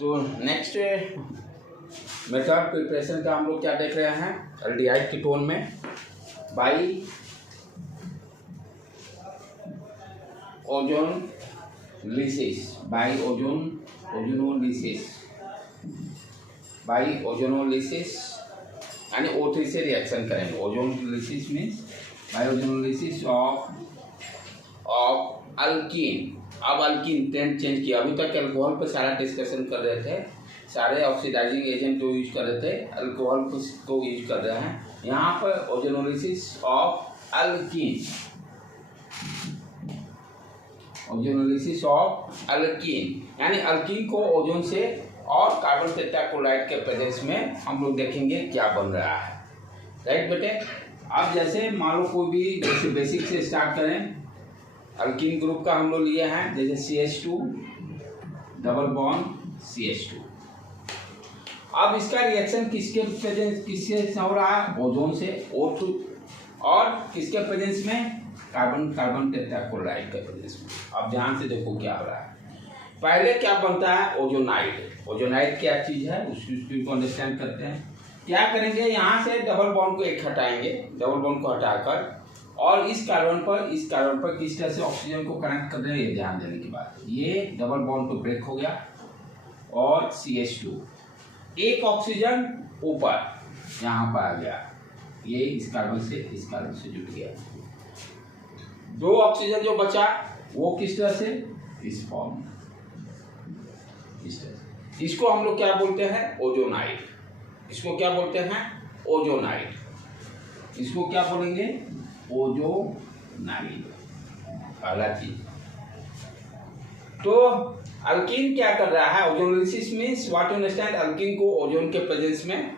तो next method preparation का हम लोग क्या देख रहे हैं, एल्डिहाइड कीटोन में बाई ओजोनोलिसिस यानी O3 से रिएक्शन करेंगे। Ozonolysis means by ozonolysis of alkyne. अब अल्कीन ट्रेंड चेंज किया, अभी तक अल्कोहल पे सारा डिस्कशन कर रहे थे, सारे ऑक्सीडाइजिंग एजेंट को यूज कर रहे थे, अल्कोहल को यूज कर रहे हैं। यहाँ पर ozonolysis of alkyne, ozonolysis of alkyne यानी अल्कीन को ओजोन से और कार्बन टेट्राक्लोराइड के प्रेजेंस में हम लोग देखेंगे क्या बन रहा है। राइट बेटे, अब जैसे मान लो कोई भी, जैसे बेसिक से स्टार्ट करें, अल्कीन ग्रुप का हम लोग लिए हैं, जैसे CH2 डबल बॉन्ड CH2। अब इसका रिएक्शन किसके हो रहा है, ओजोन से O2, और किसके प्रेजेंस में, कार्बन टेट्राक्लोराइड के प्रेजेंस में। अब ध्यान से देखो क्या हो रहा है। पहले क्या बनता है, ओजोनाइड क्या चीज है उसको अंडरस्टैंड करते हैं। क्या करेंगे, यहाँ से डबल बॉन्ड को एक हटाएंगे, डबल बॉन्ड को हटाकर, और इस कार्बन पर किस तरह से ऑक्सीजन को कनेक्ट कर रहे हैं, ये ध्यान देने की बात है। ये डबल बॉन्ड तो ब्रेक हो गया और CH2, एक ऑक्सीजन ऊपर यहाँ पर आ गया, ये इस कार्बन से जुट गया। दो ऑक्सीजन जो बचा वो किस तरह से, इस फॉर्म, इस तरह से। इसको हम लोग क्या बोलते हैं, ओजोनाइड। इसको क्या बोलते हैं, ओजोनाइड। इसको क्या बोलेंगे, ओजोनाइड, पहला चीज। तो अल्कीन क्या कर रहा है, ozonolysis means what you understand, alkyne को ओजोन के प्रेजेंस में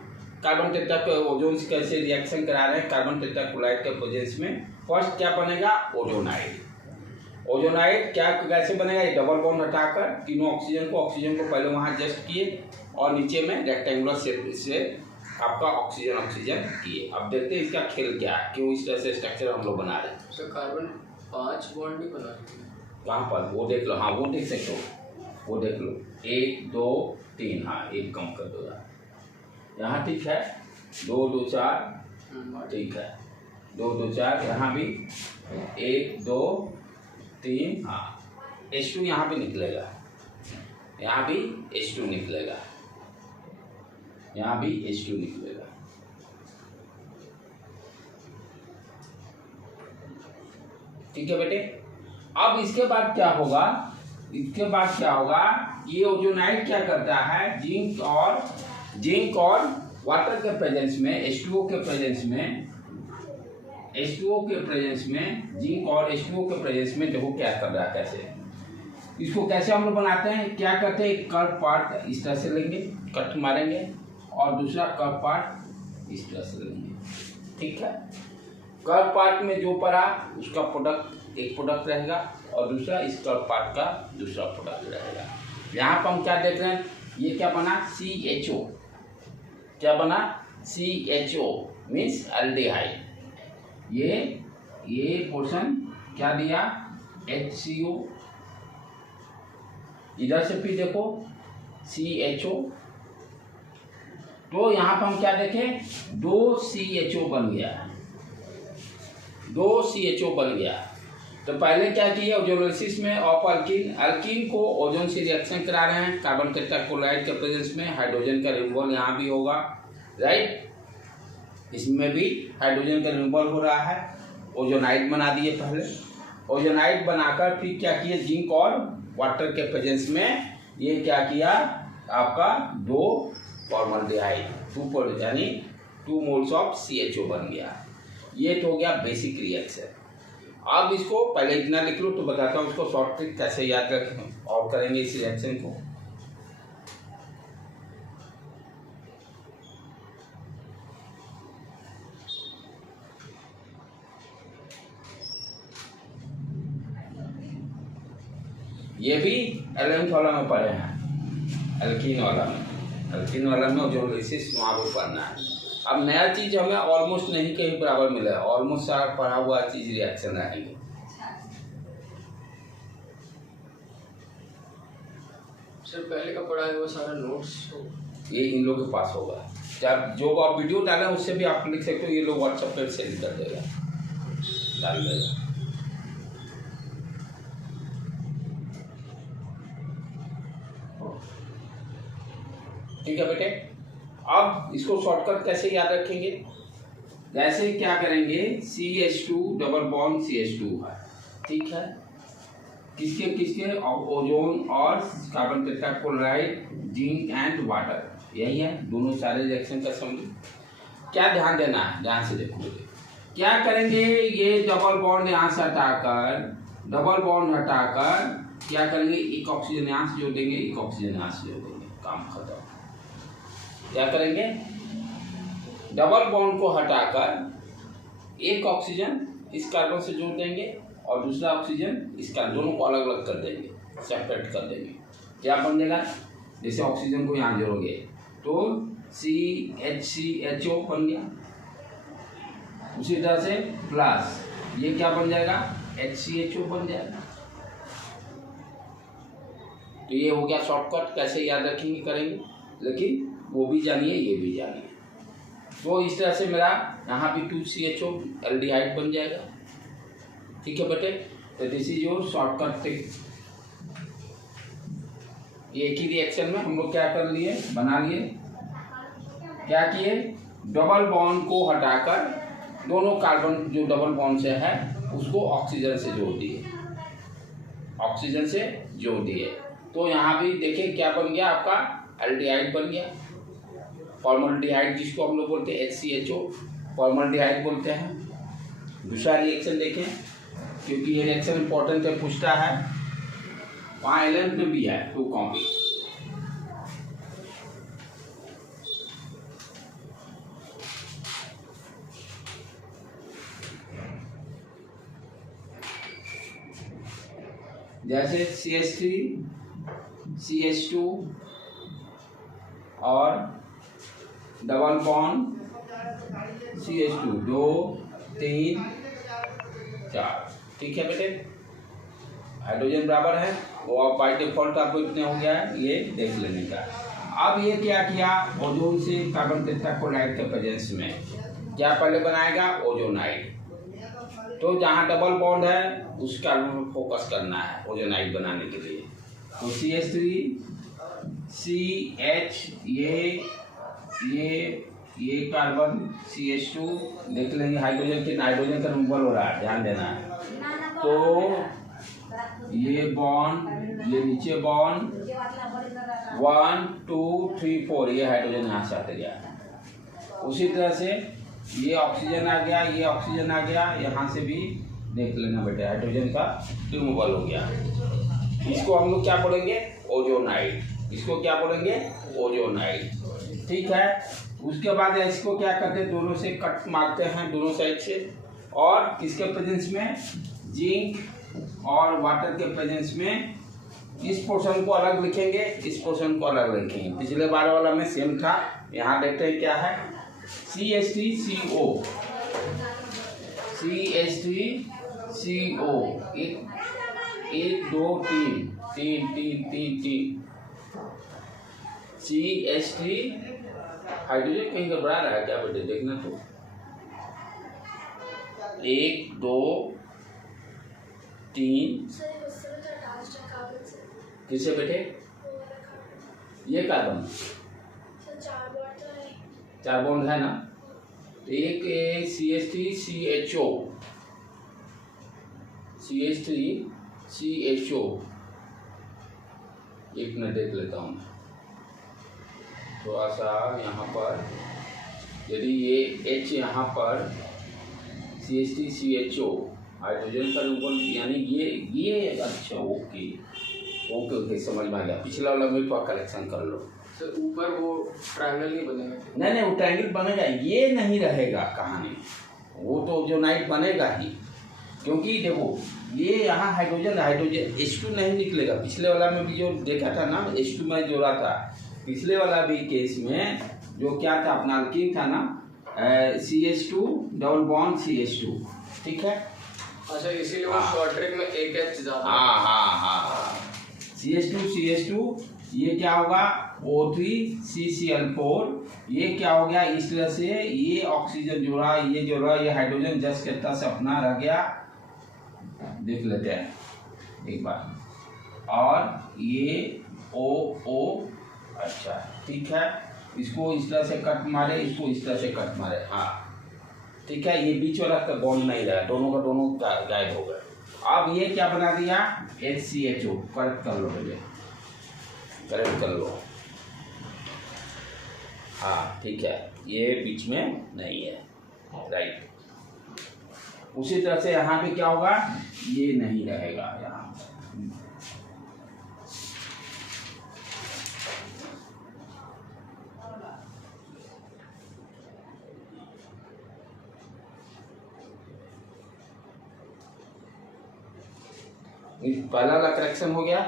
कार्बन टेट्रा ओजोन से कैसे रिएक्शन करा रहे हैं, कार्बन टेट्राक्लोराइड के प्रेजेंस में। फर्स्ट क्या बनेगा, ओजोनाइड। ओजोनाइड क्या कैसे बनेगा, ये डबल बॉन्ड हटाकर तीनों ऑक्सीजन को पहले वहां एडजस्ट किए और नीचे में रेक्टेंगुलर शेप से आपका ऑक्सीजन किए। अब देखते हैं इसका खेल क्या है, क्यों इस तरह से स्ट्रक्चर हम लोग बना रहे हैं। तो कार्बन 5 बॉन्ड नहीं बना रहे, कहाँ पर, वो देख लो, हाँ वो देख सकते हो, वो देख लो, 1 2 3, हाँ एक कम कर दो यार, यहाँ ठीक है, 2 2 4 ठीक है, 2 2 4, यहाँ भी 1 2 3, हाँ H2 यहाँ पे निकलेगा, यहाँ भी H2 निकलेगा, यहाँ भी H2 निकलेगा। ठीक है बेटे, अब इसके बाद क्या होगा, ये ओजोनाइड क्या करता है, जिंक और वाटर के प्रेजेंस में, H2O के प्रेजेंस में जिंक और H2O के प्रेजेंस में देखो क्या कर रहा है, कैसे इसको कैसे हम लोग बनाते हैं, क्या करते हैं, कर्व पार्ट इस तरह से लेंगे, कट मारेंगे, और दूसरा कर्व पार्ट इस तरह से लेंगे। ठीक है, कर्व पार्ट में जो पड़ा उसका प्रोडक्ट, एक प्रोडक्ट रहेगा, और दूसरा इस कर्व पार्ट का दूसरा प्रोडक्ट रहेगा। यहाँ पर हम क्या देख रहे हैं, ये क्या बना, CHO, क्या बना, CHO मीन्स एल्डिहाइड। ये पोर्शन क्या दिया, HCO, इधर से फिर देखो CHO, तो यहाँ पर हम क्या देखें, 2 CHO बन गया। तो पहले क्या किया, ओजोनोलिसिस में ऑफ अल्कीन को ओजोन से रिएक्शन करा रहे हैं, कार्बन टेट्राक्लोराइड के प्रेजेंस में, हाइड्रोजन का रिमूवल यहाँ भी होगा, राइट, इसमें भी हाइड्रोजन का रिमूवल हो रहा है। ओजोनाइड बना दिए पहले, ओजोनाइड बनाकर फिर क्या किए, जिंक और वाटर के प्रेजेंस में ये क्या किया, आपका 2 फॉर्मल्डिहाइड, 2 यानी 2 मोल्स ऑफ CHO बन गया। ये तो हो गया बेसिक रिएक्शन। अब इसको पहले इतना लिख लो, तो बताता हूँ इसको शॉर्ट ट्रिक कैसे याद रखें और करेंगे इस रिएक्शन को। ये भी 11th वाला में पढ़े हैं, अल्कीन वाला में ओजोनोलिसिस वहाँ पर पढ़ना है। अब नया चीज हमें ऑलमोस्ट नहीं कहीं बराबर मिला है, ऑलमोस्ट सारा पढ़ा हुआ चीज रिएक्शन रहेंगे। सर पहले का पढ़ा है वो सारा नोट्स तो ये इन लोगों के पास होगा। जब जो आप वीडियो डालें उससे भी आप लिख सकते हो, ये लोग व्हाट्सएप पर सेंड कर देगा, डाल देगा। ठीक है बेटे, अब इसको शॉर्टकट कैसे याद रखेंगे? जैसे क्या करेंगे, CH2 डबल बॉन्ड CH2 है, ठीक है, किसके किसके, ओजोन और carbon tetrachloride, zinc and water, यही है दोनों सारे रिएक्शन का समझो। क्या ध्यान देना है, ध्यान से देखोगे क्या करेंगे, ये डबल बॉन्ड यहाँ से हटाकर, डबल बॉन्ड हटाकर क्या करेंगे, एक ऑक्सीजन यहाँ से जोड़ देंगे, एक ऑक्सीजन यहाँ से जोड़ देंगे, काम खत्म। क्या करेंगे, डबल बॉन्ड को हटाकर एक ऑक्सीजन इस कार्बन से जोड़ देंगे और दूसरा ऑक्सीजन इसका, दोनों को अलग अलग कर देंगे, सेपरेट कर देंगे। क्या बन जाएगा, जैसे ऑक्सीजन को यहाँ जोड़ोगे तो CHCHO बन गया, उसी तरह से प्लस ये क्या बन जाएगा, HCHO बन जाएगा। तो ये हो गया शॉर्टकट, कैसे याद रखेंगे करेंगे, लेकिन वो भी जानिए ये भी जानिए। तो इस तरह से मेरा यहाँ भी 2CHO एल्डिहाइड बन जाएगा। ठीक है बेटे, तो this is your shortcut trick. ये एक ही रिएक्शन में हम लोग क्या कर लिए, बना लिए, क्या किए, डबल बॉन्ड को हटाकर दोनों कार्बन जो डबल बॉन्ड से है उसको ऑक्सीजन से जोड़ दिए, ऑक्सीजन से जोड़ दिए। तो यहाँ भी देखिए क्या बन गया, आपका एल्डिहाइड बन गया, फॉर्मल्डिहाइड जिसको हम लोग बोलते हैं HCHO, फॉर्मल्डिहाइड बोलते हैं। दूसरा रिएक्शन देखें, क्योंकि ये रिएक्शन इंपॉर्टेंट है, पूछता है, वहाँ 11th में भी है 2 कॉपी। जैसे CH3 CH2 और डबल बॉन्ड CH2 2 3 4, ठीक है बेटे, हाइड्रोजन बराबर है, वो अब बाई डिफॉल्ट आपको इतने हो गया है, ये देख लेने का। अब ये क्या किया, ओजोन से कार्बन टेट्राक्लोराइड के प्रेजेंस में क्या पहले बनाएगा, ओजोनाइड। तो जहाँ डबल बॉन्ड है उस कार्बन पर फोकस करना है ओजोनाइड बनाने के लिए। तो CH3 CH, ये कार्बन CH2, देख लेंगे हाइड्रोजन के, नाइट्रोजन का रिमूवल हो रहा है, ध्यान देना है। तो ये बॉन्ड, ये नीचे बॉन्ड 1 2 3 4, ये हाइड्रोजन यहाँ से आता गया। उसी तरह से ये ऑक्सीजन आ गया, ये ऑक्सीजन आ गया, यहाँ से भी देख लेना बेटे, हाइड्रोजन का रिमूवल हो गया। इसको हम लोग क्या बोलेंगे, ओजोनाइड, इसको क्या बोलेंगे, ओजोनाइड, ठीक है। उसके बाद इसको क्या करते हैं, दोनों से कट मारते हैं दोनों साइड से, और किसके प्रेजेंस में, जिंक और वाटर के प्रेजेंस में इस पोर्शन को अलग लिखेंगे, इस पोर्शन को अलग लिखेंगे। पिछले बार वाला में सेम था, यहाँ देखते हैं क्या है, CH3CO, CH3CO, 1 2 3 3 3 3 3, CH3, हाइड्रोजन कहीं घबरा रहा है क्या बेटे, देखना तो, 1 2 3, किससे बेटे, ये कार्बन 4 बॉन्ड है ना, एक CH3 CHO, CH3 CHO, एक मिनट देख लेता हूँ थोड़ा सा यहाँ पर, यदि ये H यहाँ पर CH3 CHO हाइड्रोजन का रिमूवल, यानी ये अच्छा, ओके ओके ओके, समझ में आ गया। पिछला वाला में तो कलेक्शन कर लो। तो ऊपर वो ट्रायंगल नहीं बनेगा, नहीं वो ट्रायंगल बनेगा, ये नहीं रहेगा कहानी, वो तो ओजोनाइड बनेगा ही, क्योंकि देखो ये यहाँ हाइड्रोजन H2 नहीं निकलेगा। पिछले वाला में भी जो देखा था ना, H2 में जोड़ा था, पिछले वाला भी केस में जो क्या था, अपना अल्कीन था ना, CH2 डबल बॉन्ड CH2, ठीक है। अच्छा, इसीलिए वो शॉर्ट ट्रिक में एक H ज्यादा, हाँ CH2 ये क्या होगा O3CCl4, ये क्या हो गया इस तरह से, ये ऑक्सीजन जुड़ा, ये जुड़ा, ये हाइड्रोजन जस्ट कितना से अपना रह गया, देख लेते हैं एक बार, और ये O अच्छा ठीक है, इसको इस तरह से कट मारे, इसको इस तरह से कट मारे, हाँ ठीक है, ये बीच वाला का बॉन्ड नहीं रहा, दोनों का दोनों गायब हो गए। अब ये क्या बना दिया HCHO, करेक्ट कर लो पहले, करेक्ट कर लो, हाँ ठीक है, ये बीच में नहीं है, राइट। उसी तरह से यहाँ पे क्या होगा, ये नहीं रहेगा यहाँ, पहला वाला करेक्शन हो गया।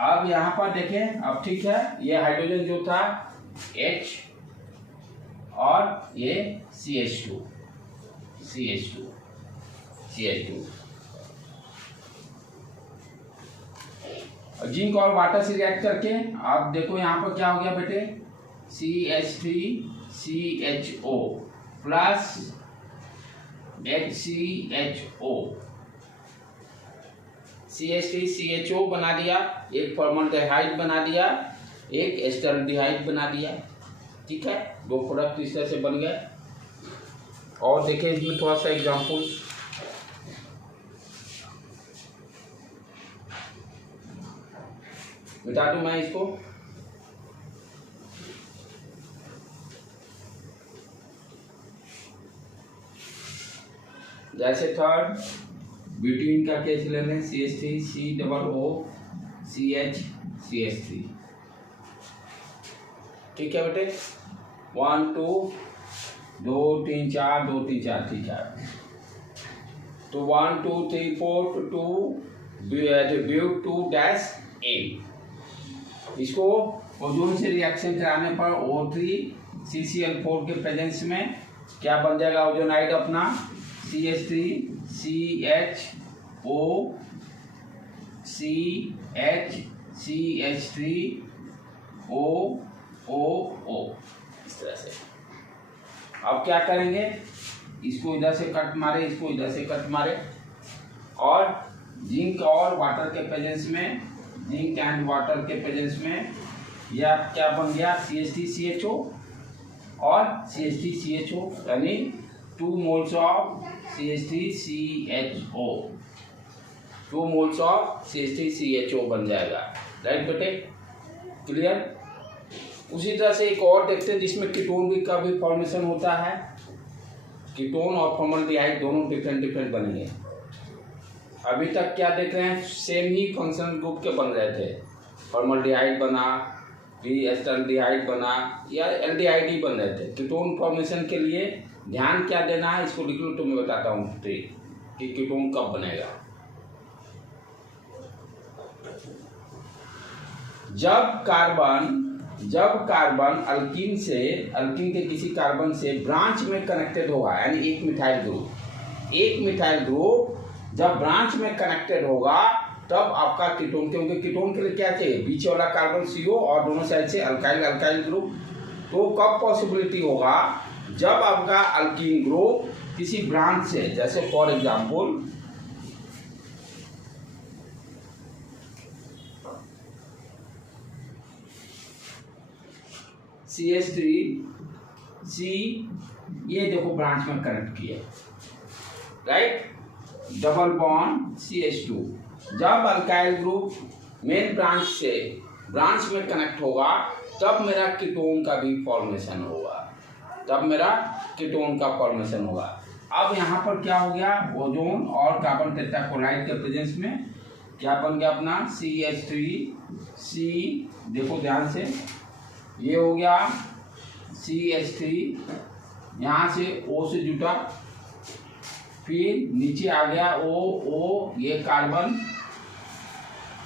अब यहाँ पर देखें, अब ठीक है, ये हाइड्रोजन जो था H और ये CH2 जिंक और वाटर से रिएक्ट करके आप देखो यहाँ पर क्या हो गया बेटे, CH3CHO प्लस HCHO, CH3CHO बना दिया, एक फॉर्मल्डिहाइड बना दिया, एक एस्टल्डिहाइड बना दिया, ठीक है, दो प्रोडक्ट इस तरह से बन गए। और देखिए इसमें थोड़ा सा एग्जांपल, बता दूं मैं इसको, जैसे थर्ड ब्यूटीन का केस ले लें, CH3COOCH3, ठीक है बेटे, 1 2 2 3 4 2 3 4, ठीक है, तो 1 2 3 4 2 2-A, इसको ओजोन से रिएक्शन कराने पर O3CCl4 के प्रेजेंस में क्या बन जाएगा ओजोनाइड अपना, CH3CHO इस तरह से। अब क्या करेंगे, इसको इधर से कट मारे, इसको इधर से कट मारे, और जिंक और वाटर के प्रेजेंस में, जिंक एंड वाटर के प्रेजेंस में यह क्या बन गया, CH3CHO और CH3CHO, यानी 2 moles of CH3CHO, 2 moles of CH3CHO बन जाएगा, राइट बेटे, क्लियर। उसी तरह से एक और देखते हैं जिसमें कीटोन भी का भी फॉर्मेशन होता है, कीटोन और फॉर्मल्डिहाइड दोनों डिफरेंट बनेंगे। अभी तक क्या देख रहे हैं, सेम ही फंक्शनल ग्रुप के बन रहे थे, फॉर्मल्डिहाइड बना, फिर एस्टल्डिहाइड बना, या एल्डिहाइड ही बन रहे थे। कीटोन फॉर्मेशन के लिए ध्यान क्या देना है, इसको लिख लो तो मैं बताता हूँ ट्रिक कि कीटोन कब बनेगा। जब कार्बन अल्कीन के किसी कार्बन से ब्रांच में कनेक्टेड होगा, यानी एक मिथाइल ग्रुप जब ब्रांच में कनेक्टेड होगा तब आपका कीटोन, क्योंकि कीटोन के लिए क्या चाहिए, बीच वाला कार्बन CO और दोनों साइड से अल्काइल ग्रुप। तो कब पॉसिबिलिटी होगा, जब आपका अल्कीन ग्रुप किसी ब्रांच से, जैसे फॉर एग्जांपल CH3C, ये देखो ब्रांच में कनेक्ट किया, राइट, डबल बॉन्ड CH2। जब अल्काइल ग्रुप मेन ब्रांच में कनेक्ट होगा तब मेरा कीटोन का भी फॉर्मेशन होगा, अब यहाँ पर क्या हो गया, ओजोन और कार्बन टेट्राक्लोराइड के प्रेजेंस में क्या बन गया अपना CH3C, देखो ध्यान से, ये हो गया CH3, यहाँ से O से जुटा, फिर नीचे आ गया O, ये कार्बन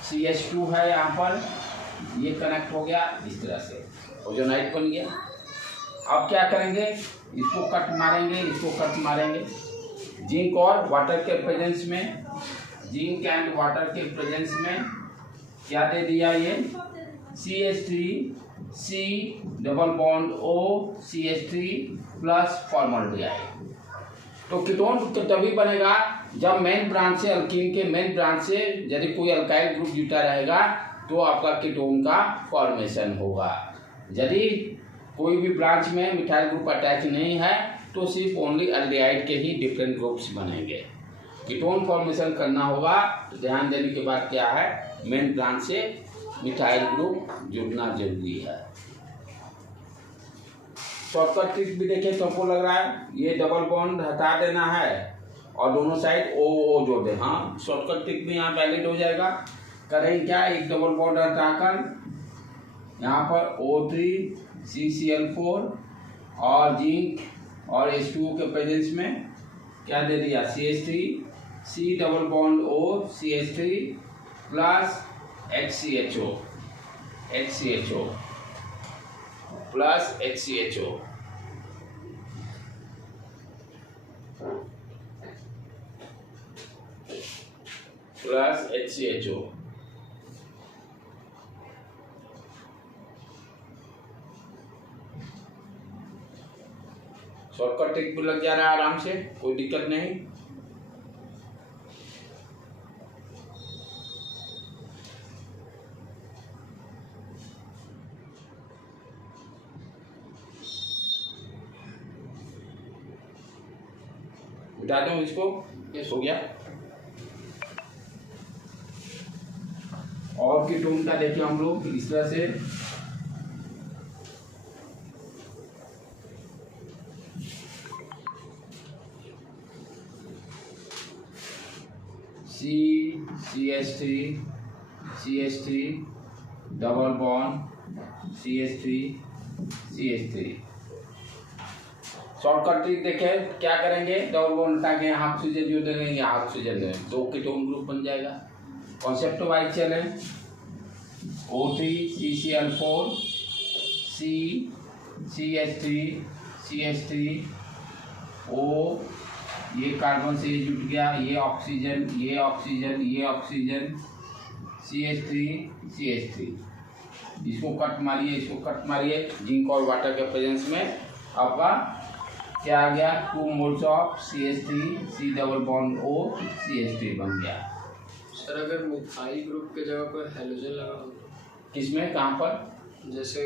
CH2 है, यहाँ पर ये कनेक्ट हो गया, इस तरह से ओजोनाइड बन गया। अब क्या करेंगे, इसको कट मारेंगे, जिंक और वाटर के प्रेजेंस में जिंक एंड वाटर के प्रेजेंस में क्या दे दिया ये CH3 C double bond O CH3 plus formaldehyde. तो कीटोन तभी बनेगा जब मेन ब्रांच से अल्कीन के मेन ब्रांच से यदि कोई अल्काइल ग्रुप जुटा रहेगा तो आपका कीटोन का फॉर्मेशन होगा। यदि कोई भी ब्रांच में मिथाइल ग्रुप अटैच नहीं है तो सिर्फ ओनली एल्डिहाइड के ही डिफरेंट ग्रुप्स बनेंगे। कीटोन फॉर्मेशन करना होगा तो ध्यान देने के बाद क्या है, मेन ब्रांच से मिथाइल ग्रुप जुड़ना जरूरी है। शॉर्टकट ट्रिक भी देखिए, तुमको लग रहा है ये डबल बॉन्ड हटा देना है और दोनों साइड O जोड़ दे। हाँ, शॉर्टकट ट्रिक भी यहाँ वैलिड हो जाएगा। करेंगे क्या, एक डबल बॉन्ड हटाकर यहाँ पर O3 CCl4 और जिंक और H2O के प्रेजेंस में क्या दे दिया CH3 C double bond O CH3 plus HCHO plus HCHO plus HCHO। Shortcut trick भी लग जा रहा है आराम से, कोई दिक्कत नहीं। मिटा दूं इसको, हो गया। और कीटोन का देखिए हम लोग इस तरह से CH3 double bond CH3 shortcut trick देखें, क्या करेंगे, डबल बॉन्ड हटा के यहाँ ऑक्सीजन जो देंगे, यहाँ ऑक्सीजन देंगे, दो कीटोन ग्रुप बन जाएगा। कॉन्सेप्ट वाइज चले, O3 CCl4 C CH3 O, ये कार्बन से ये जुट गया, ये ऑक्सीजन CH3 इसको कट मारिए, जिंक और वाटर के प्रेजेंस में आपका क्या आ गया, 2 moles of CH3 C double bond O CH3 बन गया। सर अगर मिथाइल ग्रुप के जगह पर हेलोजन लगा हो, किसमें, कहाँ पर, जैसे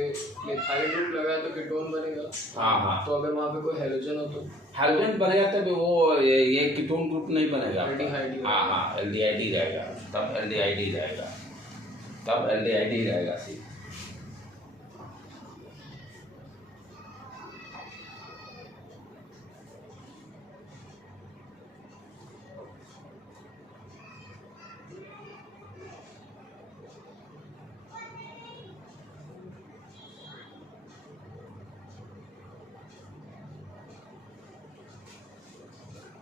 मिथाइल ग्रुप लगा है तो कीटोन बनेगा। हाँ। तो अगर वहाँ पे कोई हेलोजन हो तो हेलोजन बनेगा, तब वो ये कीटोन ग्रुप नहीं बनेगा। एल्डिहाइड। हाँ, एल्डिहाइड रहेगा, तब एल्डिहाइड रहेगा सिर्फ।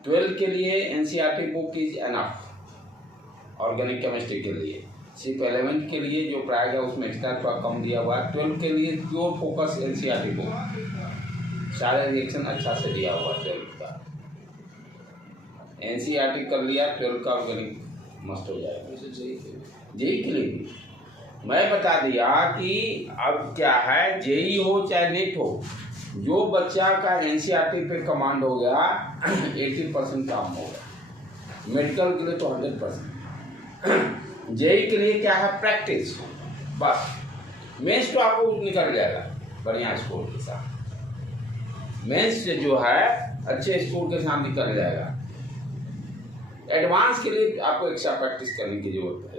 ट्वेल्व के लिए NCERT book is enough organic chemistry के लिए। सिर्फ 11 के लिए जो प्राइज है उसमें एक्स्ट्रा थोड़ा कम दिया हुआ है। 12 के लिए प्योर फोकस NCERT बुक, सारे रिएक्शन अच्छा से दिया हुआ 12 का। NCERT कर लिया, 12 का ऑर्गेनिक मस्त हो जाएगा। जेई के लिए भी मैं बता दिया कि अब क्या है, जेई हो चाहे नीट हो, जो बच्चा का NCERT पे कमांड हो गया 80% काम हो गया। मेडिकल के लिए तो 100%। जेई के लिए क्या है, प्रैक्टिस बस। मेंस तो आपको निकल जाएगा बढ़िया स्कोर के साथ, मेंस जो है अच्छे स्कोर के साथ निकल जाएगा। एडवांस के लिए आपको एक्स्ट्रा प्रैक्टिस करने की जरूरत है।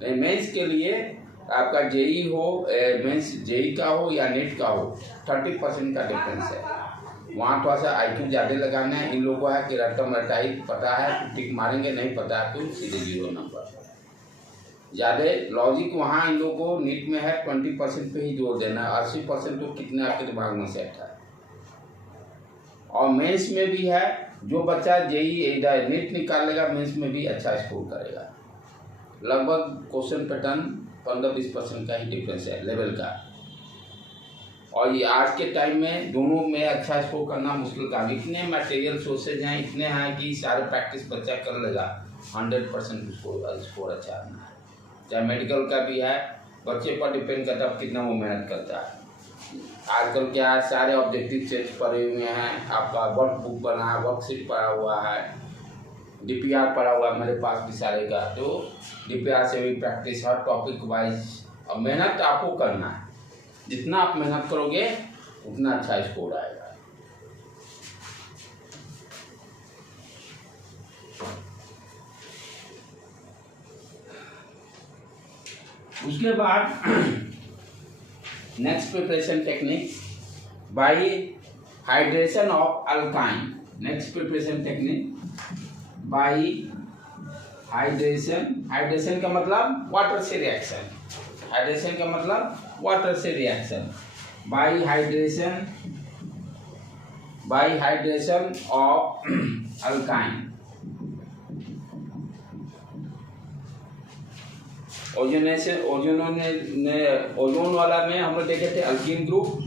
नहीं, मेंस के लिए आपका जेई हो, मेंस जेई का हो या नेट का हो, 30% का डिफरेंस है। वहाँ थोड़ा सा IQ ज़्यादा लगाना है। इन लोगों को है कि रट्टम रटाई पता है, टिक मारेंगे, नहीं पता है तो सीधे 0 नंबर। ज़्यादा लॉजिक वहाँ इन लोगों को नीट में है 20% पे ही जोर देना है। 80% तो कितने आपके दिमाग में सेट है। और मेंस में भी है, जो बच्चा जेई नीट निकाल लेगा मेंस में भी अच्छा स्कोर करेगा। लगभग क्वेश्चन पैटर्न 15-20% का ही डिफरेंस है लेवल का। और ये आज के टाइम में दोनों में अच्छा स्कोर करना मुश्किल काम। इतने मटेरियल सोर्सेज हैं, इतने हैं कि सारे प्रैक्टिस बच्चा कर लेगा, 100% स्कोर अच्छा आना है। चाहे मेडिकल का भी है, बच्चे पर डिपेंड करता है कितना वो मेहनत करता है। आजकल क्या है, सारे ऑब्जेक्टिव सेट्स पड़े हुए हैं, आपका वर्क बुक बना है, वर्कशीट पड़ा हुआ है, DPR पड़ा हुआ है मेरे पास भी सारे का। तो DPR से भी प्रैक्टिस हर टॉपिक वाइज, और मेहनत आपको करना है। जितना आप मेहनत करोगे उतना अच्छा स्कोर आएगा। उसके बाद next preparation technique by hydration of alkyne. Next preparation technique by hydration. Hydration का मतलब वाटर से रिएक्शन। हाइड्रेशन का मतलब वाटर से reaction. Bye hydration of alkyne. Ozone वाला में हम लोग देखे थे अल्कीन ग्रुप,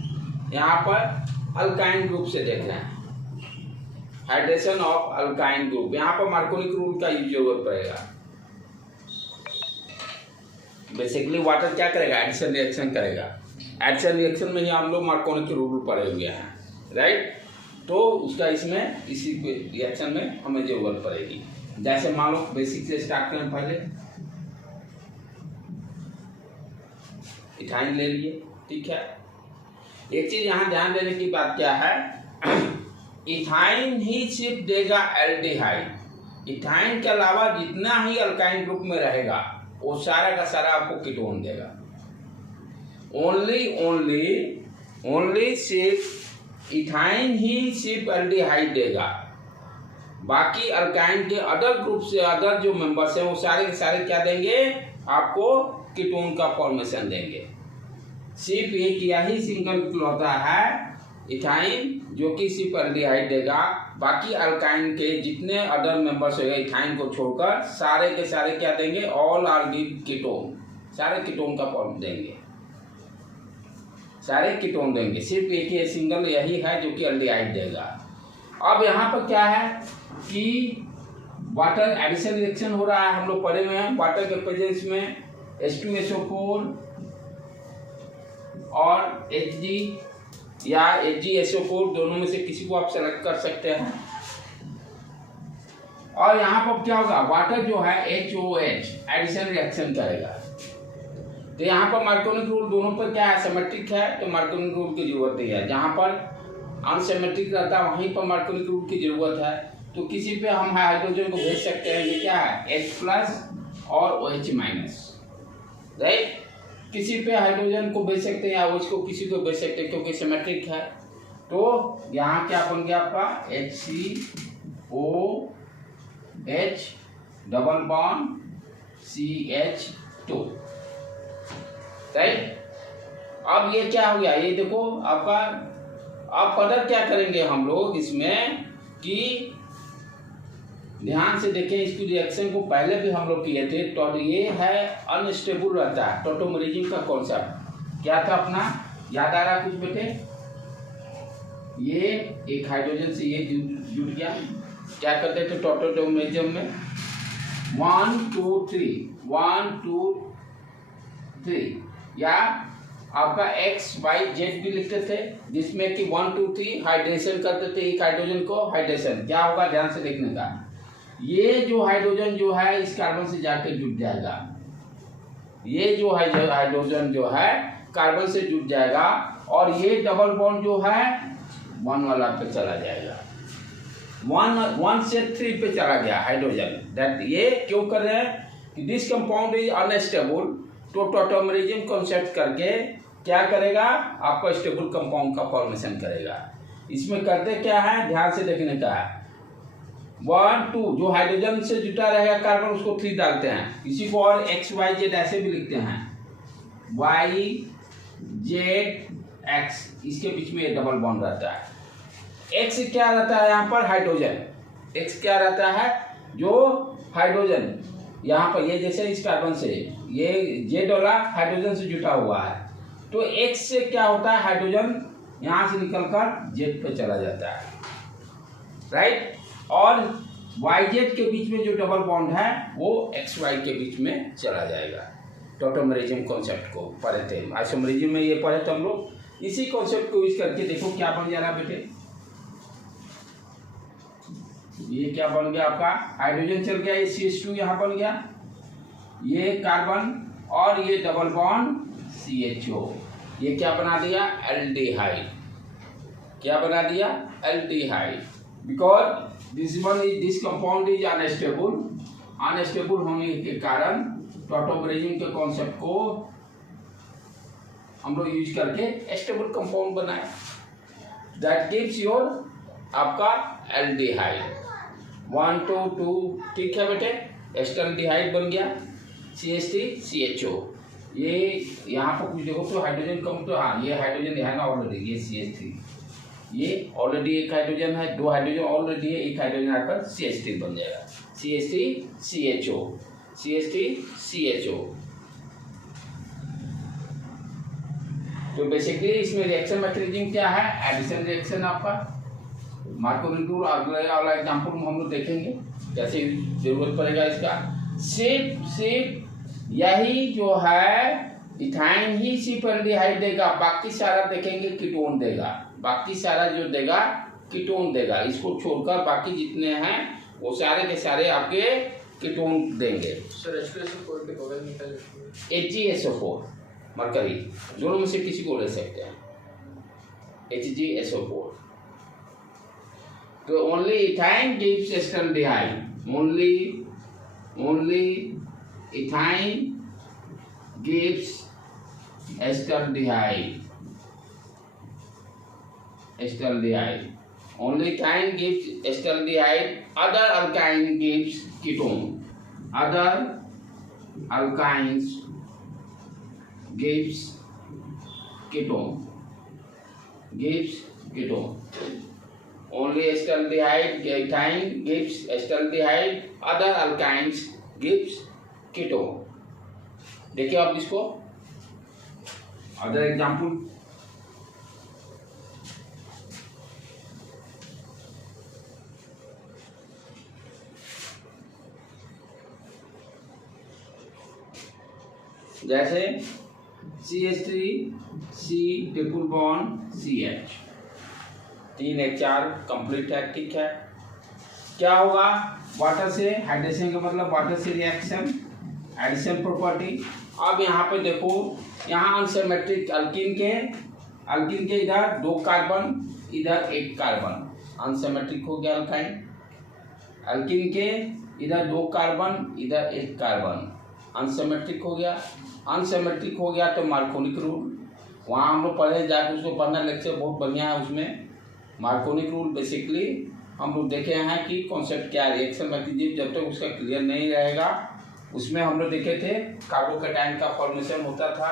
यहाँ पर अल्काइन ग्रुप से देख रहे हैं। हाइड्रेशन ऑफ अल्काइन ग्रुप, यहाँ पर मार्कोनिक रूल का जरूरत पड़ेगा। बेसिकली वाटर क्या करेगा, एडिशन रिएक्शन करेगा। एडिशन रिएक्शन में ही हम लोग मार्कोनिक रूल पढ़े हुए हैं, राइट। तो उसका इसमें इसी रिएक्शन में हमें जरूरत पड़ेगी। जैसे मान लो बेसिक से स्टार्ट करें, पहले इथाइन ले लिए, ठीक है। एक चीज यहाँ ध्यान देने की बात क्या है, इथाइन ही सिर्फ देगा एल्डिहाइड। इथाइन के अलावा जितना ही अल्काइन ग्रुप में रहेगा वो सारा का सारा आपको कीटोन देगा। ओनली सिर्फ इथाइन ही सिर्फ एल्डिहाइड देगा। बाकी अल्काइन के अदर ग्रुप से अदर जो मेंबर्स हैं वो सारे के सारे क्या देंगे, आपको कीटोन का फॉर्मेशन देंगे। सिर्फ एक यही सिंगल होता है इथाइन, जो कि सिर्फ एल्डिहाइड देगा। बाकी अल्काइन के जितने अदर मेंबर्स होंगे इथाइन को छोड़कर सारे के सारे क्या देंगे, ऑल आर गिव कीटोन। सारे कीटोन का फॉर्म देंगे, सारे कीटोन देंगे। सिर्फ एक ही सिंगल यही है जो कि एल्डिहाइड देगा। अब यहाँ पर क्या है कि वाटर एडिशन रिएक्शन हो रहा है, हम लोग पढ़े हुए हैं। वाटर के प्रेजेंस में H2SO4 और Hg या HgSO4 दोनों में से किसी को आप सेलेक्ट कर सकते हैं। और यहाँ पर क्या होगा, वाटर जो है HOH एडिशन रिएक्शन करेगा। तो यहाँ पर मार्कोनिक रूल दोनों पर क्या है, सिमेट्रिक है, तो मार्कोनिक रूल की जरूरत नहीं है। जहाँ पर अनसिमेट्रिक रहता है वहीं पर मार्कोनिक रूल की जरूरत है। तो किसी पे हम हाइड्रोजन को भेज सकते हैं, ये क्या है H+ और OH-, राइट। किसी पे हाइड्रोजन को भेज सकते हैं या OH को किसी को भेज सकते हैं क्योंकि सिमेट्रिक है। तो यहाँ क्या बन गया आपका HCOH double bond CH2, right. अब ये क्या हो गया, ये देखो आपका। अब फर्दर क्या करेंगे हम लोग इसमें कि ध्यान से देखें इसकी रिएक्शन को पहले भी हम लोग किए थे। तो ये है अनस्टेबल रहता है, टॉटोमरिज्म का कॉन्सेप्ट क्या था अपना, याद आ रहा कुछ बेटे। ये एक हाइड्रोजन से ये जुड़ गया, क्या करते थे टॉटोमरिज्म में 1 2 3 1 2 3 या आपका XYZ भी लिखते थे, जिसमें कि 1 2 3 हाइड्रेशन करते थे एक हाइड्रोजन को। हाइड्रेशन क्या होगा, ध्यान से देखने का। ये जो हाइड्रोजन जो है इस कार्बन से जाकर जुड़ जाएगा। ये जो हाइड्रोजन जो है कार्बन से जुड़ जाएगा और ये डबल बॉन्ड जो है 1 वाला पे चला जाएगा। 1 से 3 पे चला गया हाइड्रोजन। दैट ये क्यों कर रहे हैं कि दिस कंपाउंड इज अनस्टेबल। तो टॉटोमरिज्म कॉन्सेप्ट करके क्या करेगा, आपका स्टेबल कंपाउंड का फॉर्मेशन करेगा। इसमें करते क्या है, ध्यान से देखने का है। 1 2 जो हाइड्रोजन से जुटा रहेगा कार्बन उसको 3 डालते हैं। इसी को और XYZ ऐसे भी लिखते हैं, YZX, इसके बीच में ये डबल बॉन्ड रहता है। X क्या रहता है यहाँ पर, हाइड्रोजन। X क्या रहता है, जो हाइड्रोजन यहाँ पर ये जैसे इस कार्बन से ये Z वाला हाइड्रोजन से जुटा हुआ है, तो X से क्या होता है, हाइड्रोजन यहाँ से निकलकर Z पे चला जाता है, राइट। और YZ के बीच में जो डबल बॉन्ड है वो XY के बीच में चला जाएगा। टॉटोमरिज्म कॉन्सेप्ट को पढ़े थे, आइसोमरिज्म में ये पढ़े थे हम लोग। इसी कॉन्सेप्ट को यूज करके देखो क्या बन जा रहा है बेटे, ये क्या बन गया आपका, हाइड्रोजन चल गया, ये CH2 यहाँ बन गया, ये कार्बन और ये डबल बॉन्ड CHO, ये क्या बना दिया, एल्डिहाइड। क्या बना दिया, aldehyde. Because this compound is unstable, unstable होने के कारण टॉटोमरिज्म के कॉन्सेप्ट को हम लोग यूज करके स्टेबल कंपाउंड बनाए, दैट गिव्स योर आपका एल्डिहाइड। 1 2 2, ठीक है बेटे, एस्टल्डिहाइड बन गया, CH3CHO। ये यहाँ पर कुछ देखो तो हाइड्रोजन कम, तो हाँ ये हाइड्रोजन है ना ऑलरेडी, ये CH3, ये ऑलरेडी एक हाइड्रोजन है, 2 हाइड्रोजन ऑलरेडी है, एक हाइड्रोजन आकर CH3 बन जाएगा, CH3CHO, CH3CHO। तो बेसिकली इसमें रिएक्शन मैकेनिज्म क्या है, एडिशन रिएक्शन आपका, मार्कोनी टूल अगला वाला एग्जाम्पल हम लोग देखेंगे कैसे जरूरत पड़ेगा इसका। सिर्फ यही जो है इथाइन ही सिर्फ एल्डिहाइड देगा, बाकी सारा देखेंगे कीटोन देगा, बाकी सारा जो देगा कीटोन देगा, इसको छोड़कर बाकी जितने हैं वो सारे के सारे आपके कीटोन देंगे। सर H2SO4 के बगल में क्या लिखा है? HgSO4 मरकरी, दोनों में से किसी को ले सकते हैं, HgSO4। तो only ethyne gives acetaldehyde, only ethyne gives acetaldehyde, only ethyne gives etaldehyde, other alkyne gives ketone, other alkynes gives ketone, only etaldehyde, ethyne gives etaldehyde, other alkynes gives ketone। देखिए आप इसको अदर एग्जाम्पल, जैसे CH3C triple bond CH, 3 HR complete है, ठीक है। क्या होगा, water से हाइड्रेशन का मतलब वाटर से रिएक्शन, एडिशन प्रॉपर्टी। अब यहाँ पे देखो, यहाँ अनसिमेट्रिक अल्किन के इधर 2 कार्बन, इधर 1 कार्बन, अनसिमेट्रिक हो गया अल्काइन। अल्किन के इधर 2 कार्बन, इधर 1 कार्बन, अनसिमेट्रिक हो गया। अनसिमेट्रिक हो गया तो मार्कोनिक रूल, वहाँ हम लोग पढ़े जाकर उसको पढ़ना, लेक्चर बहुत बढ़िया है उसमें। मार्कोनिक रूल बेसिकली हम लोग देखे हैं कि कॉन्सेप्ट क्या है, रिएक्शन मैकेनिज्म जब तक उसका क्लियर नहीं रहेगा, उसमें हम लोग देखे थे कार्बोकैटायन का फॉर्मेशन होता था।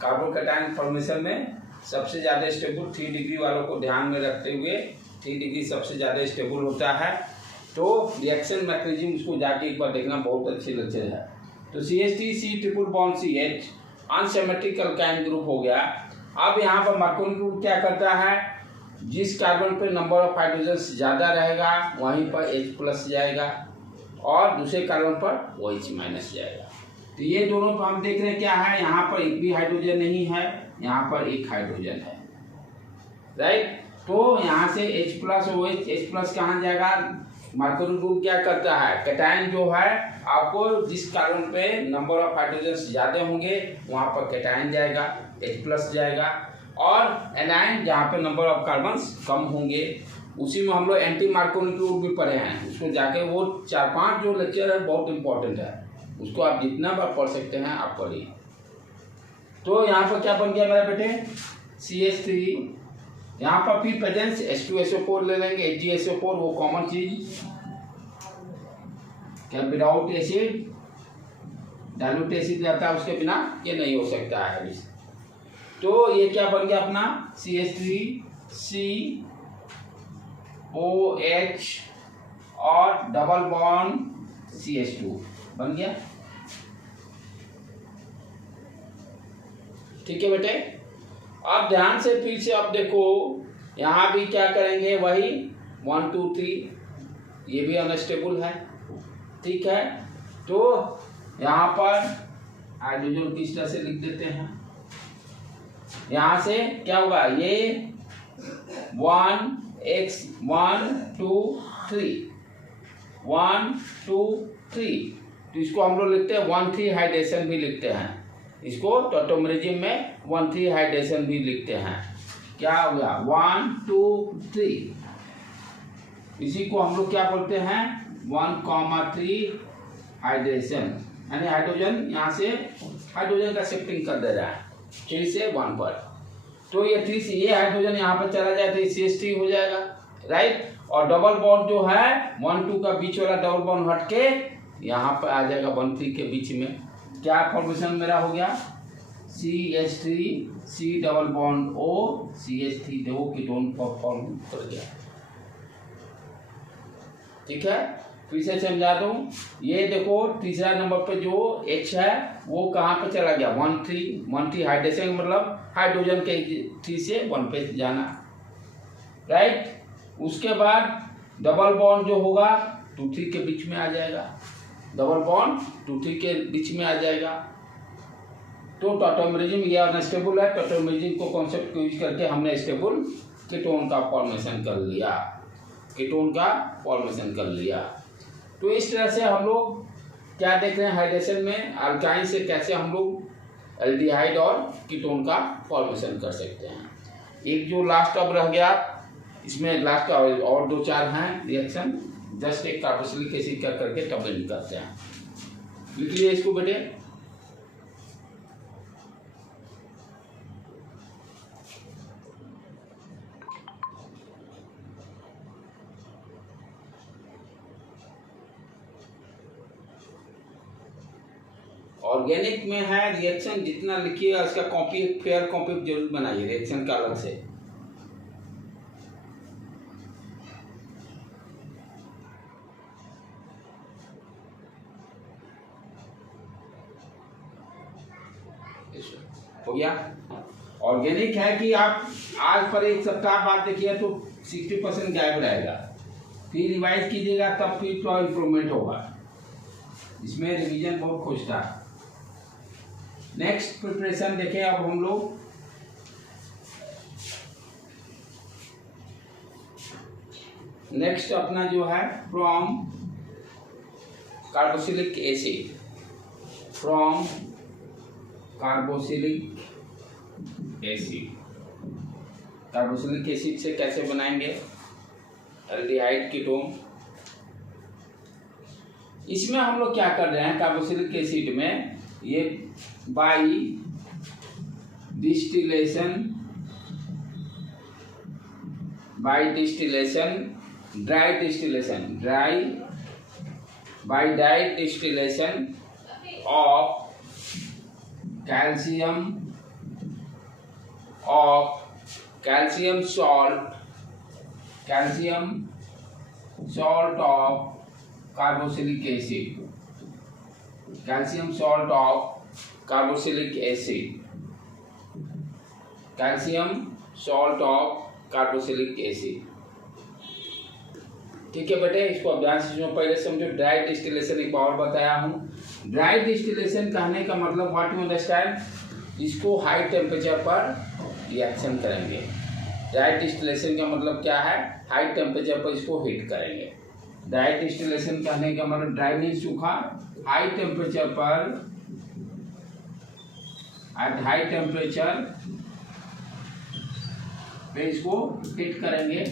कार्बोकैटायन फॉर्मेशन में सबसे ज़्यादा स्टेबल 3 डिग्री वालों को ध्यान में रखते हुए 3 डिग्री सबसे ज़्यादा स्टेबल होता है। तो रिएक्शन मैकेनिज्म उसको जाके एक बार देखना, बहुत अच्छी लेक्चर है। तो CH3C triple bond CH unsymmetric alkyne group हो गया। अब यहाँ पर मार्कोनी ग्रुप क्या करता है, जिस कार्बन पे नंबर ऑफ हाइड्रोजन ज़्यादा रहेगा वहीं पर H+ जाएगा और दूसरे कार्बन पर OH- जाएगा। तो ये दोनों पर हम देख रहे हैं क्या है, यहाँ पर एक भी हाइड्रोजन नहीं है, यहाँ पर एक हाइड्रोजन है, राइट। तो यहाँ से H+ OH, H+ कहाँ जाएगा, मार्कोनी ग्रुप क्या करता है, कैटायन जो है आपको जिस कार्बन पे नंबर ऑफ हाइड्रोजन ज़्यादा होंगे वहाँ पर कैटायन जाएगा, H+ जाएगा, और एनायन जहाँ पे नंबर ऑफ कार्बन्स कम होंगे, उसी में हम लोग एंटी मार्कोनी ग्रुप भी पढ़े हैं। उसको जाके वो 4-5 जो लेक्चर है बहुत इंपॉर्टेंट है, उसको आप जितना बार पढ़ सकते हैं आप पढ़िए। तो यहाँ पर क्या बन गया मेरा बेटे, CH3, यहाँ पर फिर प्रेजेंस H2SO4 ले लेंगे, HgSO4 वो कॉमन चीज, क्या विदाउट एसिड डाइल्यूट एसिड रहता है, उसके बिना ये नहीं हो सकता है। तो ये क्या बन गया अपना CH3COH और डबल बॉन्ड CH2 बन गया, ठीक है बेटे। अब ध्यान से फिर से अब देखो, यहाँ भी क्या करेंगे, वही 1 2 3, ये भी अनस्टेबल है, ठीक है। तो यहाँ पर हाइड्रोजन किस तरह से लिख देते हैं, यहाँ से क्या होगा, ये 1 2 3 1 2 3, तो इसको हम लोग लिखते हैं 1,3 हाइड्रेशन भी लिखते हैं, इसको टॉटोमेरिज्म में 1,3 हाइड्रेशन भी लिखते हैं। क्या हो गया, 1 2 3, इसी को हम लोग क्या बोलते हैं, 1,3 हाइड्रेशन, यानी हाइड्रोजन यहाँ से हाइड्रोजन का शिफ्टिंग कर दे रहा है 3 से 1 पर। तो ये 3 से ये हाइड्रोजन यहाँ पर चला जाए तो CH3 हो जाएगा, राइट। और डबल बॉन्ड जो है 1 2 का बीच वाला डबल बॉन्ड हट के यहाँ पर आ जाएगा 1 3 के बीच में। क्या फॉर्मेशन मेरा हो गया, CH3 C double bond O CH3, देखो कीटोन फॉर्म कर गया, ठीक है। फिर से समझा दूं, ये देखो तीसरा नंबर पे जो H है वो कहाँ पे चला गया, 1 3 हाइड्रेशन, मतलब हाइड्रोजन के 3 से 1 पे जाना, राइट। उसके बाद डबल बॉन्ड जो होगा 2 3 के बीच में आ जाएगा, डबल बॉन्ड 2 3 के बीच में आ जाएगा। तो टॉटोमेरिज्म ये अनस्टेबल है, टॉटोमेरिज्म को कॉन्सेप्ट को यूज करके हमने स्टेबल कीटोन का फॉर्मेशन कर लिया, कीटोन का फॉर्मेशन कर लिया। तो इस तरह से हम लोग क्या देख रहे हैं, हाइड्रेशन में अल्काइन से कैसे हम लोग एल्डिहाइड और कीटोन का फॉर्मेशन कर सकते हैं। एक जो लास्ट अब रह गया, इसमें लास्ट का और 2 4 हैं रिएक्शन, जस्ट एक कार्बोक्सिलिक एसिड का करके तब एंड करते हैं। लिख लीजिए इसको बेटे, ऑर्गेनिक में है रिएक्शन जितना लिखिएगा उसका कॉपी, फेयर कॉपी जरूर बनाइए रिएक्शन का अलग से। हो गया। ऑर्गेनिक है कि आप आज पर एक सप्ताह बाद देखिए तो 60% गायब रहेगा, फिर रिवाइज कीजिएगा तब फिर तो इम्प्रूवमेंट होगा। इसमें रिवीजन बहुत खोजता है। नेक्स्ट प्रिपरेशन देखें अब हम लोग, नेक्स्ट अपना जो है from carboxylic acid, from carboxylic acid, carboxylic acid से कैसे बनाएंगे एल्डिहाइड कीटोन। इसमें हम लोग क्या कर रहे हैं, कार्बोक्सिलिक एसिड में ये by distillation, dry distillation of calcium salt of carboxylic acid, ठीक है बेटे। इसको अब ध्यान से पहले समझो। ड्राई डिस्टिलेशन एक और बताया हूँ। ड्राई डिस्टिलेशन कहने का मतलब व्हाट यू अंडरस्टैंड, इसको हाई टेम्परेचर पर रिएक्शन करेंगे। ड्राई डिस्टिलेशन का मतलब क्या है, हाई टेम्परेचर पर इसको हीट करेंगे। ड्राई डिस्टिलेशन कहने का मतलब ड्राई मीन सूखा, हाई टेम्परेचर पर, एट हाई टेम्परेचर पे इसको हीट करेंगे,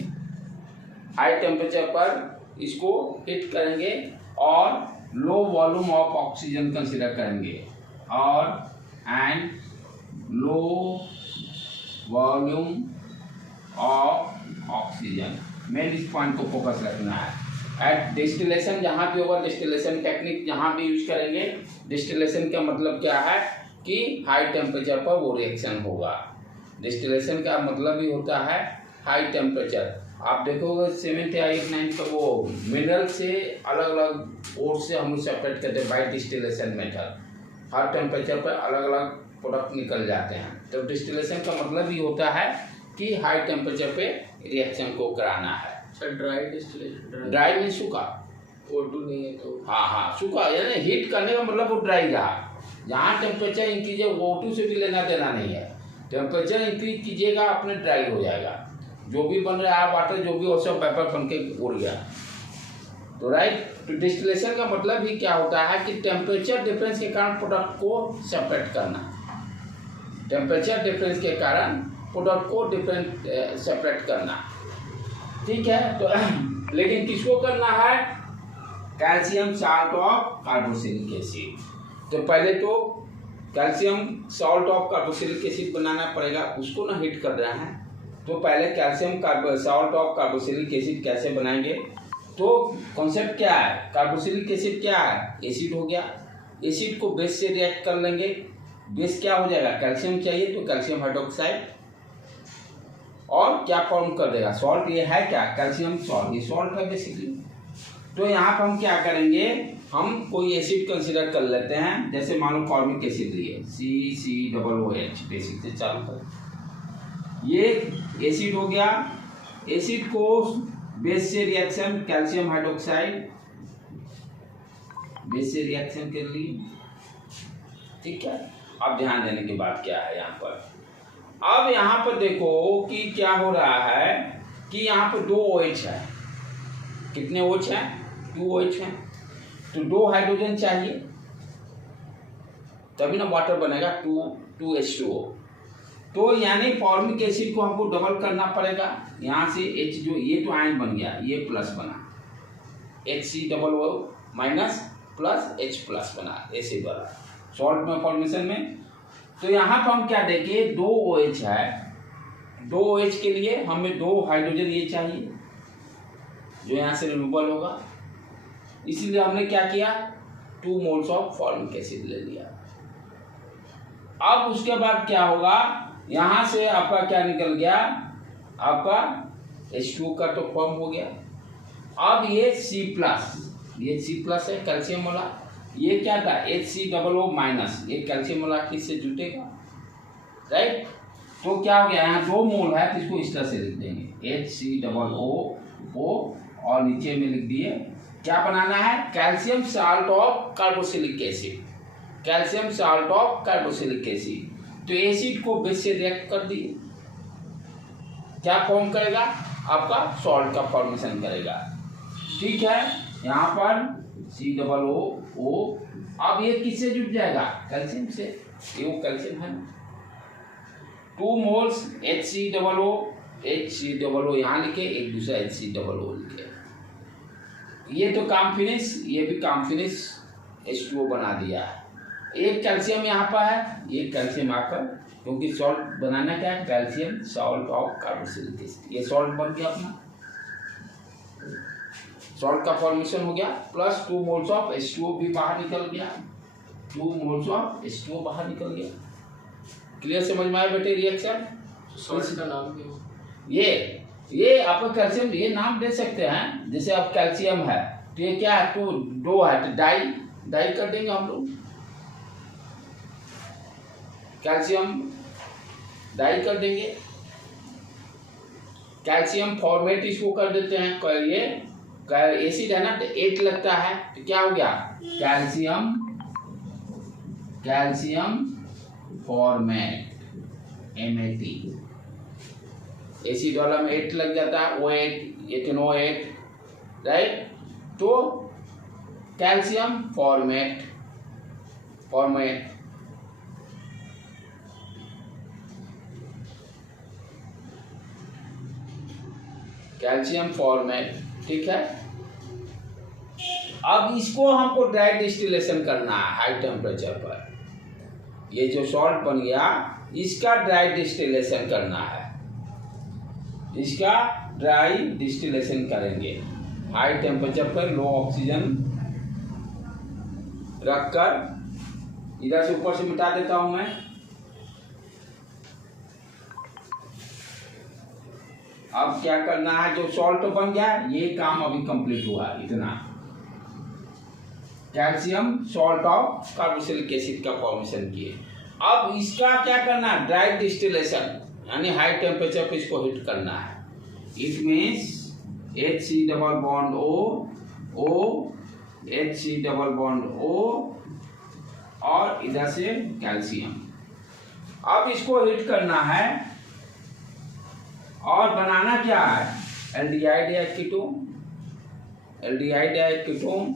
हाई टेम्परेचर पर इसको हीट करेंगे और low volume of oxygen consider करेंगे, और and low volume of oxygen. Main इस पॉइंट को फोकस रखना है। एट डिस्टिलेशन जहाँ भी होगा, डिस्टिलेशन टेक्निक जहाँ भी यूज करेंगे, डिस्टिलेशन का मतलब क्या है कि हाई टेम्परेचर पर वो रिएक्शन होगा। डिस्टिलेशन का मतलब ही होता है हाई टेम्परेचर। आप देखोगे 7th या 8th 9th का वो मिनरल से अलग अलग ओर से हम लोग सेपरेट करते हैं by distillation method. Her temperature पर अलग अलग प्रोडक्ट निकल जाते हैं। तो डिस्टिलेशन का मतलब ये होता है कि हाई टेम्परेचर पे रिएक्शन को कराना है। सर ड्राई डिस्टिलेशन, ड्राई में सूखा, O2 नहीं है तो हाँ सूखा, यानी हीट करने का मतलब वो ड्राई रहा। जहाँ टेम्परेचर इंक्रीज है वो O2 से भी लेना देना नहीं है। टेम्परेचर इंक्रीज कीजिएगा अपने ड्राई हो जाएगा, जो भी बन रहा है वाटर जो भी वो सब वेपर बन के उड़ गया। तो राइट, तो डिस्टिलेशन का मतलब ही क्या होता है कि टेम्परेचर डिफरेंस के कारण प्रोडक्ट को सेपरेट करना। टेम्परेचर डिफरेंस के कारण प्रोडक्ट को सेपरेट करना, ठीक है। तो लेकिन किसको करना है? Calcium salt of carboxylic acid. तो पहले तो calcium salt of carboxylic acid बनाना पड़ेगा, उसको ना हीट कर रहे हैं। तो पहले calcium salt of carboxylic acid कैसे बनाएंगे? तो कॉन्सेप्ट क्या है? कार्बोक्सिलिक एसिड क्या है? एसिड हो गया। एसिड को बेस से रिएक्ट कर लेंगे। बेस क्या हो जाएगा? कैल्शियम चाहिए तो कैल्शियम हाइड्रोक्साइड, और क्या फॉर्म कर देगा? सॉल्ट। ये है क्या? कैल्शियम सॉल्ट, ये सॉल्ट है बेसिकली। तो यहाँ पर हम क्या करेंगे, हम कोई एसिड कंसीडर कर लेते हैं, जैसे मान लो फॉर्मिक एसिड लिए CCOOH, बेसिक से चालू कर। ये एसिड हो गया। एसिड को बेस से रिएक्शन कैल्शियम हाइड्रोक्साइड, बेस से रिएक्शन कर ली, ठीक है। अब ध्यान देने की बात क्या है यहाँ पर? अब यहाँ पर देखो कि क्या हो रहा है कि यहाँ पर 2 OH है। कितने OH हैं? 2 OH हैं। तो 2 हाइड्रोजन चाहिए तभी ना वाटर बनेगा, 2H2O। तो यानी फॉर्मिक एसिड को हमको डबल करना पड़ेगा। यहाँ से H जो ये तो आयन बन गया, ये प्लस बना, HCOO minus plus H plus बना, एसिड वाला सॉल्ट में फॉर्मेशन में। तो यहाँ पर हम क्या देखें, 2 OH है। 2 OH के लिए हमें 2 हाइड्रोजन ये चाहिए जो यहाँ से रिमूवल होगा, इसीलिए हमने क्या किया, 2 मोल्स ऑफ फॉर्मिक एसिड ले लिया। अब उसके बाद क्या होगा, यहाँ से आपका क्या निकल गया, आपका H2 का तो फॉर्म हो गया। अब ये C+, ये C+ है कैल्शियम वाला। ये क्या था? HCOO माइनस, ये कैल्शियम वाला किससे जुटेगा, राइट। तो क्या हो गया, यहाँ 2 मोल है तो इसको इस तरह से लिख देंगे HCOO, और नीचे में लिख दिए क्या बनाना है, calcium salt of carboxylic acid, calcium salt of carboxylic acid. तो एसिड को बेस से रिएक्ट कर दिए, क्या फॉर्म करेगा, आपका सॉल्ट का फॉर्मेशन करेगा, ठीक है। यहाँ पर COO, अब ये किससे जुट जाएगा, कैल्शियम से, ये वो कैल्शियम है। 2 मोल्स HCOO यहाँ लिखे, एक दूसरा HCOO लिखे। ये तो काम फिनिश, ये भी काम फिनिश, H2O बना दिया। एक कैल्शियम यहाँ पर है, ये कैल्शियम आकर, क्योंकि सॉल्ट बनाना क्या है, calcium salt of carboxylic acid, ये सॉल्ट बन गया अपना, सॉल्ट का फॉर्मेशन हो गया। प्लस 2 मोल्स ऑफ H2O भी बाहर निकल गया, 2 मोल्स ऑफ H2O बाहर निकल गया। क्लियर समझ में आया बेटे रिएक्शन? सॉल्ट का नाम क्या है? ये आपका कैल्शियम, ये नाम दे सकते हैं, जैसे अब कैल्शियम है तो ये क्या है, तो 2 है तो डाई कर देंगे हम लोग, कैल्शियम डाई कर देंगे। कैल्शियम फॉर्मेट इसको कर देते हैं, ये एसिड है ना तो 8 लगता है, तो क्या हो गया, कैल्शियम फॉर्मेट MAT। एसिड वाला में 8 लग जाता है, O8 एथेनोएट, राइट। तो कैल्शियम फॉर्मेट कैल्शियम फॉर्मेट, ठीक है। अब इसको हमको ड्राई डिस्टिलेशन करना है हाई टेम्परेचर पर। ये जो सॉल्ट बन गया इसका ड्राई डिस्टिलेशन करना है, इसका ड्राई डिस्टिलेशन करेंगे हाई टेम्परेचर पर, लो ऑक्सीजन रखकर। इधर से ऊपर से मिटा देता हूं मैं। अब क्या करना है, जो सॉल्ट बन गया ये काम अभी कंप्लीट हुआ, इतना calcium salt of carboxylic acid का फॉर्मेशन किए। अब इसका क्या करना है, ड्राई डिस्टिलेशन, यानी हाई टेम्परेचर पे इसको हीट करना है। It means HC double bond O HC double bond O और इधर से कैल्शियम। अब इसको हीट करना है और बनाना क्या है, एल्डिहाइड या कीटोन, एल्डिहाइड या कीटोन।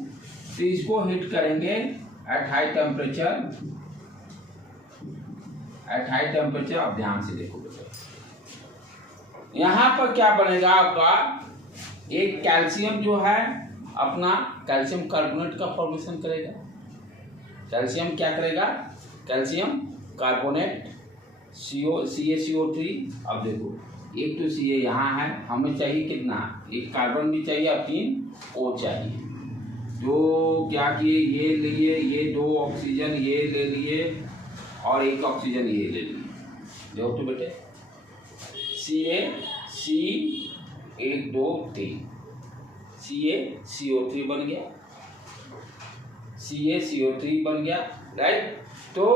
तो इसको हीट करेंगे at high temperature, at high temperature. अब ध्यान से देखो बेटा, यहाँ पर क्या बनेगा आपका, एक कैल्शियम जो है अपना कैल्शियम कार्बोनेट का फॉर्मेशन करेगा। कैल्शियम क्या करेगा, कैल्शियम कार्बोनेट CaCO3। अब देखो एक तो Ca यहाँ है, हमें चाहिए कितना, एक कार्बन भी चाहिए और 3 O चाहिए। तो क्या किए, ये लिए, ये 2 ऑक्सीजन ये ले लिए और 1 ऑक्सीजन ये ले लिए। देखो तो बेटे C 1 2 3 CaCO3 बन गया, CaCO3 बन गया, राइट। तो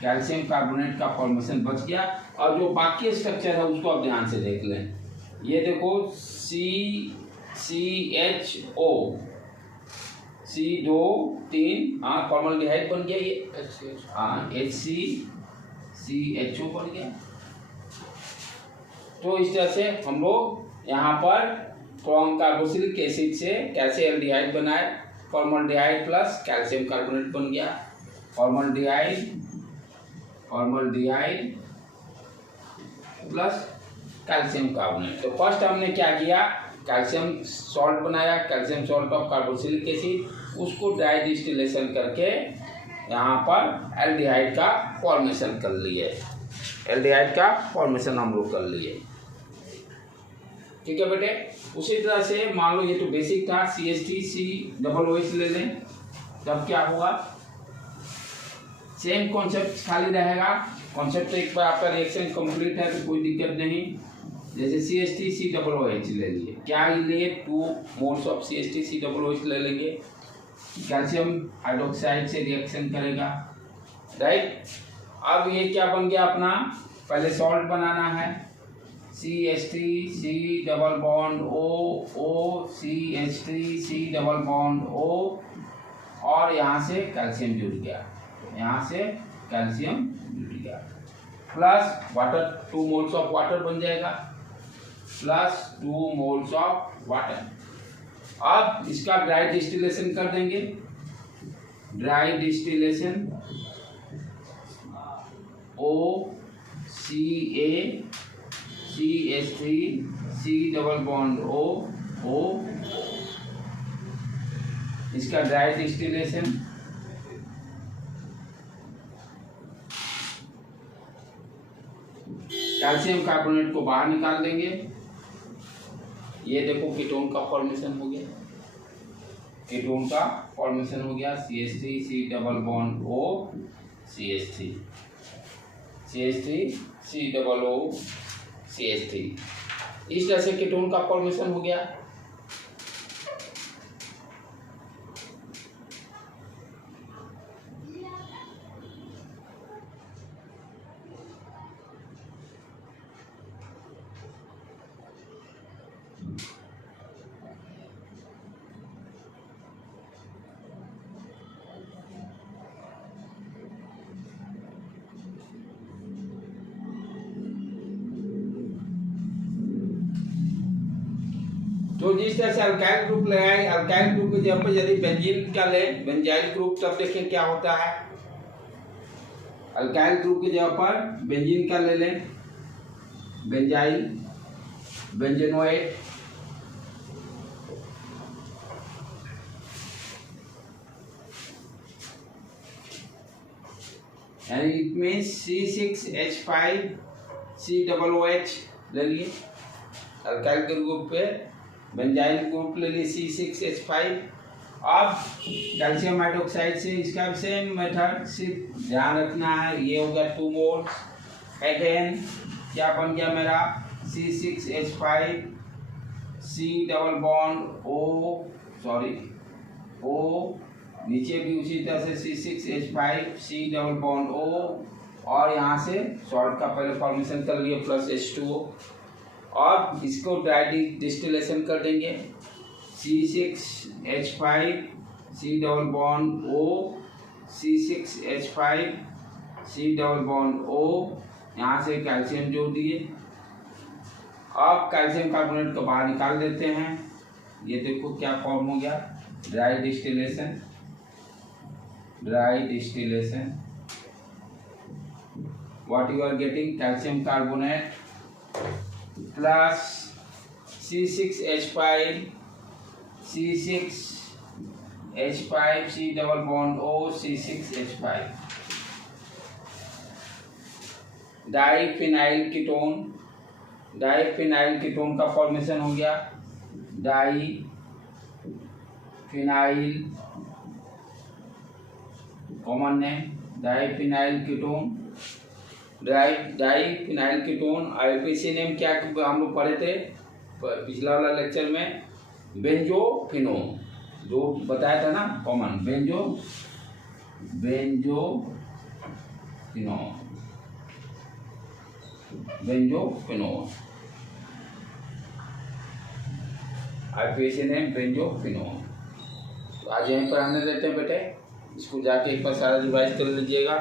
कैल्शियम कार्बोनेट का फॉर्मेशन बच गया। और जो बाकी स्ट्रक्चर है उसको आप ध्यान से देख लें। ये देखो CHO C2 3 हाँ फॉर्मल्डिहाइड बन गया, ये हाँ HCCHO बन गया। तो इस तरह से हम लोग यहाँ पर कार्बोक्सिलिक एसिड से कैसे एल्डिहाइड बनाए, फॉर्मल्डिहाइड प्लस कैल्शियम कार्बोनेट बन गया, फॉर्मल्डिहाइड प्लस कैल्शियम कार्बोनेट। तो फर्स्ट हमने क्या किया, कैल्शियम सॉल्ट बनाया, calcium salt of carboxylic acid, उसको ड्राई डिस्टिलेशन करके यहाँ पर एल्डिहाइड का फॉर्मेशन कर लिए, एल्डिहाइड का फॉर्मेशन हम लोग कर लिए। ठीक है बेटे। उसी तरह से मान लो ये तो बेसिक था, CH3COOH ले लें, तब क्या होगा, सेम कॉन्सेप्ट खाली रहेगा। कॉन्सेप्ट एक बार आपका रिएक्शन कंप्लीट है तो कोई दिक्कत नहीं। जैसे CH3COOH ले लिए, क्या लिए 2 मोल्स ऑफ CH3COOH ले लेंगे, कैल्शियम हाइड्रोक्साइड से रिएक्शन करेगा, राइट। अब ये क्या बन गया अपना, पहले सॉल्ट बनाना है, CH3C double bond O CH3C double bond O और यहाँ से कैल्शियम जुड़ गया, यहाँ से कैल्शियम जुड़ गया, plus water 2 moles of water बन जाएगा, प्लस 2 मोल्स ऑफ वाटर। अब इसका ड्राई डिस्टिलेशन कर देंगे, dry distillation OCA CH3C double bond O इसका ड्राई डिस्टिलेशन, कैल्शियम कार्बोनेट को बाहर निकाल देंगे। ये देखो कीटोन का फॉर्मेशन हो गया, कीटोन का फॉर्मेशन हो गया, CH3C double bond O CH3 CH3C double O CH3। इस तरह से कीटोन का फॉर्मेशन हो गया। तो जिस तरह से अल्काइल ग्रुप लगाए, अल्काइल ग्रुप की जगह पर यदि बेंजीन का ले, बेंजाइल ग्रुप, तब देखें क्या होता है। अल्काइल ग्रुप की जगह पर बेंजीन का ले लें, बेंजाइल, बेंजेनोएट, यानी इट मीन्स C6H5COOH ले लिए। अल्काइल के ग्रुप पे बेंजाइल ग्रुप ले लिए C6H5। अब कैल्शियम हाइड्रोक्साइड से इसका भी सेम मेथड, सिर्फ ध्यान रखना है, ये हो गया 2 मोल्स। अगेन क्या बन गया मेरा, C6H5C double bond O O, नीचे भी उसी तरह से C6H5 C double bond O, और यहाँ से सॉल्ट का पहले फॉर्मेशन कर लिए प्लस H2O, और इसको ड्राई डिस्टिलेशन कर देंगे। C6H5 C double bond O, C6H5 C double bond O, यहाँ से कैल्शियम जोड़ दिए। अब कैल्शियम कार्बोनेट को बाहर निकाल देते हैं। ये देखो क्या फॉर्म हो गया, dry distillation. What you are getting, calcium carbonate plus C6H5 C double bond O C6H5 diphenyl ketone का फॉर्मेशन हो गया। Diphenyl common name, diphenyl ketone. IPC name क्या हम लोग पढ़े थे पिछला वाला लेक्चर में, बेंजोफिनोन, जो बताया था ना common, benzophenone. IPC name benzophenone. तो आज यहीं पर आने देते हैं बेटे, इसको जाके एक बार सारा रिवाइज कर लीजिएगा।